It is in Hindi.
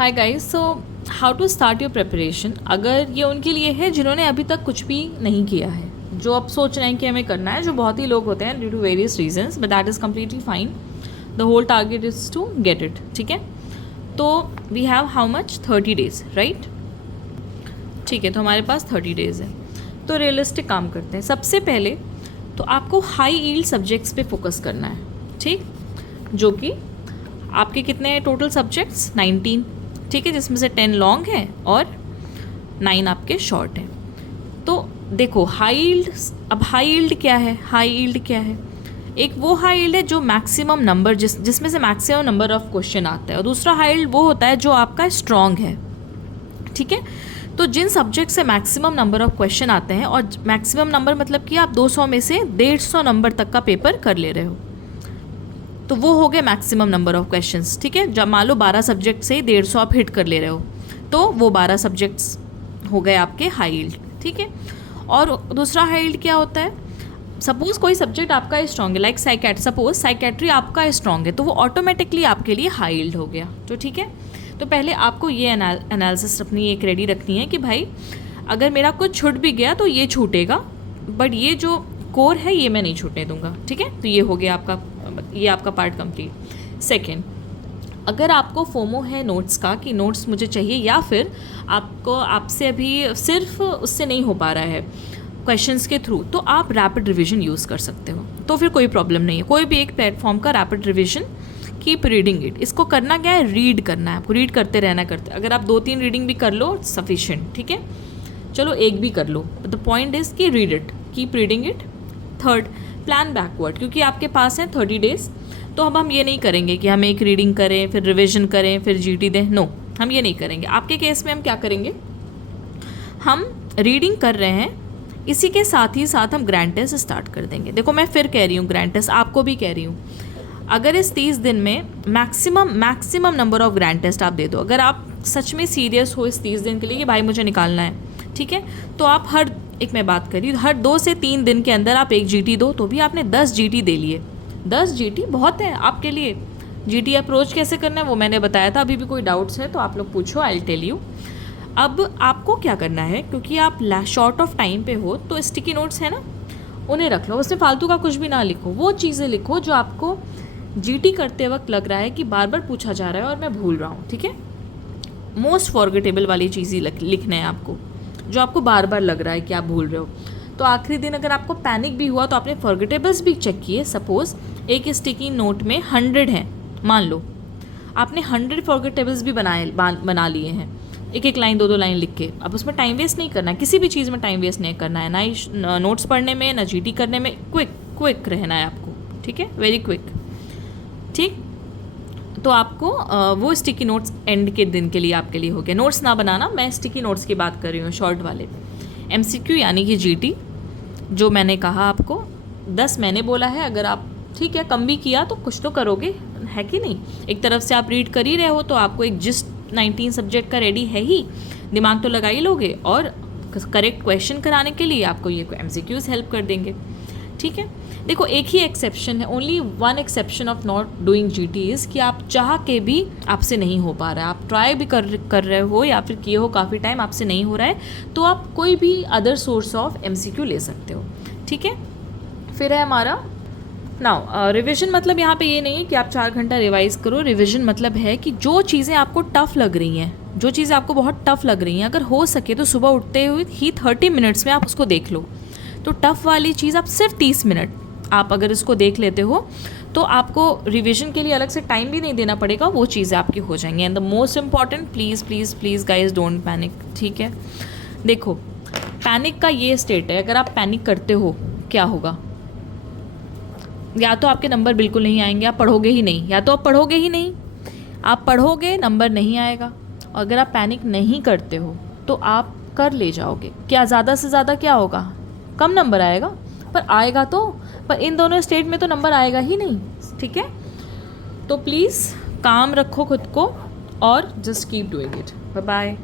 Hi guys, so how to start your preparation. अगर ये उनके लिए है जिन्होंने अभी तक कुछ भी नहीं किया है, जो अब सोच रहे हैं कि हमें करना है, जो बहुत ही लोग होते हैं due to various reasons, but that is completely fine. The whole target is to get it. ठीक है, तो we have how much 30 days, right. ठीक है, तो हमारे पास 30 डेज़ है। तो रियलिस्टिक काम करते हैं। सबसे पहले तो आपको हाई यील्ड सब्जेक्ट्स पे फोकस करना है, ठीक, जो कि आपके कितने टोटल सब्जेक्ट्स 19, ठीक है, जिसमें से 10 लॉन्ग है और 9 आपके शॉर्ट हैं। तो देखो हाई यील्ड, अब हाई यील्ड क्या है? हाई यील्ड क्या है? एक वो हाई यील्ड है जो मैक्सिमम नंबर जिसमें से मैक्सिमम नंबर ऑफ क्वेश्चन आता है, और दूसरा हाई यील्ड वो होता है जो आपका स्ट्रॉन्ग है। ठीक है, तो जिन सब्जेक्ट से मैक्सिमम नंबर ऑफ क्वेश्चन आते हैं, और मैक्सिमम नंबर मतलब कि आप 200 में से 150 नंबर तक का पेपर कर ले रहे हो, तो वो हो गए मैक्सिमम नंबर ऑफ क्वेश्चंस। ठीक है, जब मान लो 12 सब्जेक्ट से 150 आप हिट कर ले रहे हो, तो वो 12 सब्जेक्ट्स हो गए आपके हाई यील्ड। ठीक है, और दूसरा हाई यील्ड क्या होता है? सपोज कोई सब्जेक्ट आपका स्ट्रॉन्ग है, लाइक सपोज साइकेट्री आपका स्ट्रॉन्ग है, तो वो ऑटोमेटिकली आपके लिए हाई यील्ड हो गया। तो ठीक है, तो पहले आपको ये एनालिसिस अपनी एक रेडी रखनी है कि भाई अगर मेरा कुछ छूट भी गया तो ये छूटेगा, बट ये जो कोर है ये मैं नहीं छूटने दूंगा। ठीक है, तो ये हो गया आपका, ये आपका पार्ट कंप्लीट। सेकंड, अगर आपको फोमो है नोट्स का कि नोट्स मुझे चाहिए, या फिर आपसे अभी सिर्फ उससे नहीं हो पा रहा है क्वेश्चंस के थ्रू, तो आप रैपिड रिवीजन यूज़ कर सकते हो, तो फिर कोई प्रॉब्लम नहीं है। कोई भी एक प्लेटफॉर्म का rapid revision, keep reading it. इसको करना क्या है? रीड करना है आपको, रीड करते रहना करते। अगर आप 2-3 रीडिंग भी कर लो सफिशिएंट, ठीक है, चलो एक भी कर लो, द पॉइंट इज़ कि read it, keep reading it. Third, plan backward, क्योंकि आपके पास है 30 डेज, तो अब हम ये नहीं करेंगे कि हम एक रीडिंग करें, फिर रिविजन करें, फिर जीटी दें। नो, हम ये नहीं करेंगे। आपके केस में हम क्या करेंगे? हम रीडिंग कर रहे हैं, इसी के साथ ही साथ हम ग्रैंड टेस्ट स्टार्ट कर देंगे। देखो मैं फिर कह रही हूँ, ग्रैंड टेस्ट आपको भी कह रही हूँ, अगर इस 30 दिन में maximum number of grand test आप दे दो, अगर आप सच में सीरियस हो इस 30 दिन के लिए कि भाई मुझे निकालना है, ठीक है, तो आप मैं बात करी हर 2 से 3 दिन के अंदर आप एक जीटी दो, तो भी आपने 10 जीटी दे लिए। 10 जीटी बहुत है आपके लिए। जीटी अप्रोच कैसे करना है वो मैंने बताया था। अभी भी कोई डाउट्स है तो आप लोग पूछो, आई विल टेल यू। अब आपको क्या करना है, क्योंकि आप शॉर्ट ऑफ टाइम पे हो, तो स्टिकी नोट्स है ना, उन्हें रख लो, उसमें फालतू का कुछ भी ना लिखो। वो चीज़ें लिखो जो आपको जीटी करते वक्त लग रहा है कि बार बार पूछा जा रहा है और मैं भूल रहा हूँ। ठीक है, मोस्ट फॉरगेटेबल वाली चीज़ ही लिखना है आपको, जो आपको बार बार लग रहा है कि आप भूल रहे हो। तो आखिरी दिन अगर आपको पैनिक भी हुआ तो आपने फॉरगेटेबल्स भी चेक किए। सपोज एक स्टिकी नोट में 100 हैं, मान लो आपने 100 फॉरगेटेबल्स भी बना लिए हैं, एक एक लाइन 2-2 लाइन लिख के। अब उसमें टाइम वेस्ट नहीं करना है, किसी भी चीज़ में टाइम वेस्ट नहीं करना है, ना ही नोट्स पढ़ने में, ना जीटी करने में। क्विक रहना है आपको, ठीक है, वेरी क्विक। ठीक, तो आपको वो स्टिकी नोट्स एंड के दिन के लिए आपके लिए हो गया। नोट्स ना बनाना, मैं स्टिकी नोट्स की बात कर रही हूँ, शॉर्ट वाले। एमसीक्यू यानी कि जीटी, जो मैंने कहा आपको 10 मैंने बोला है, अगर आप ठीक है कम भी किया तो कुछ तो करोगे, है कि नहीं। एक तरफ से आप रीड कर ही रहे हो, तो आपको एक जिस्ट 19 सब्जेक्ट का रेडी है ही, दिमाग तो लगा ही लोगे, और करेक्ट क्वेश्चन कराने के लिए आपको ये एमसीक्यूज हेल्प कर देंगे। ठीक है, देखो एक ही एक्सेप्शन है, only one exception of not doing GT is कि आप चाह के भी आपसे नहीं हो पा रहा है, आप ट्राई भी कर रहे हो या फिर किए हो काफ़ी टाइम, आपसे नहीं हो रहा है, तो आप कोई भी अदर सोर्स ऑफ एमसीक्यू ले सकते हो। ठीक है, फिर है हमारा नाउ रिविजन। मतलब यहाँ पे ये नहीं है कि आप 4 घंटा रिवाइज करो। रिविजन मतलब है कि जो चीज़ें आपको टफ लग रही हैं, जो चीज़ें आपको बहुत टफ लग रही हैं, अगर हो सके तो सुबह उठते हुए ही 30 मिनट्स में आप उसको देख लो। तो टफ़ वाली चीज़ आप सिर्फ 30 मिनट आप अगर इसको देख लेते हो, तो आपको रिवीजन के लिए अलग से टाइम भी नहीं देना पड़ेगा, वो चीज़ें आपकी हो जाएंगी। And the most important, please please please guys don't panic. ठीक है, देखो पैनिक का ये स्टेट है, अगर आप पैनिक करते हो क्या होगा? या तो आपके नंबर बिल्कुल नहीं आएंगे, आप पढ़ोगे ही नहीं, या तो आप पढ़ोगे ही नहीं, आप पढ़ोगे नंबर नहीं आएगा। और अगर आप पैनिक नहीं करते हो तो आप कर ले जाओगे। क्या ज़्यादा से ज़्यादा क्या होगा? कम नंबर आएगा, पर आएगा तो, पर इन दोनों स्टेट में तो नंबर आएगा ही नहीं। ठीक है, तो प्लीज़ काम रखो खुद को और just keep doing it. Bye bye.